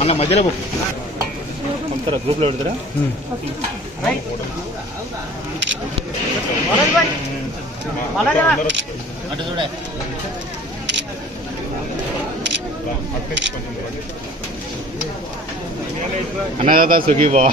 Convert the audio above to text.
అన్న మధ్యలో పో. పంపుతారా? గ్రూప్లో పెడతారా? అటు చూడే అన్నదాత సుఖీ బావా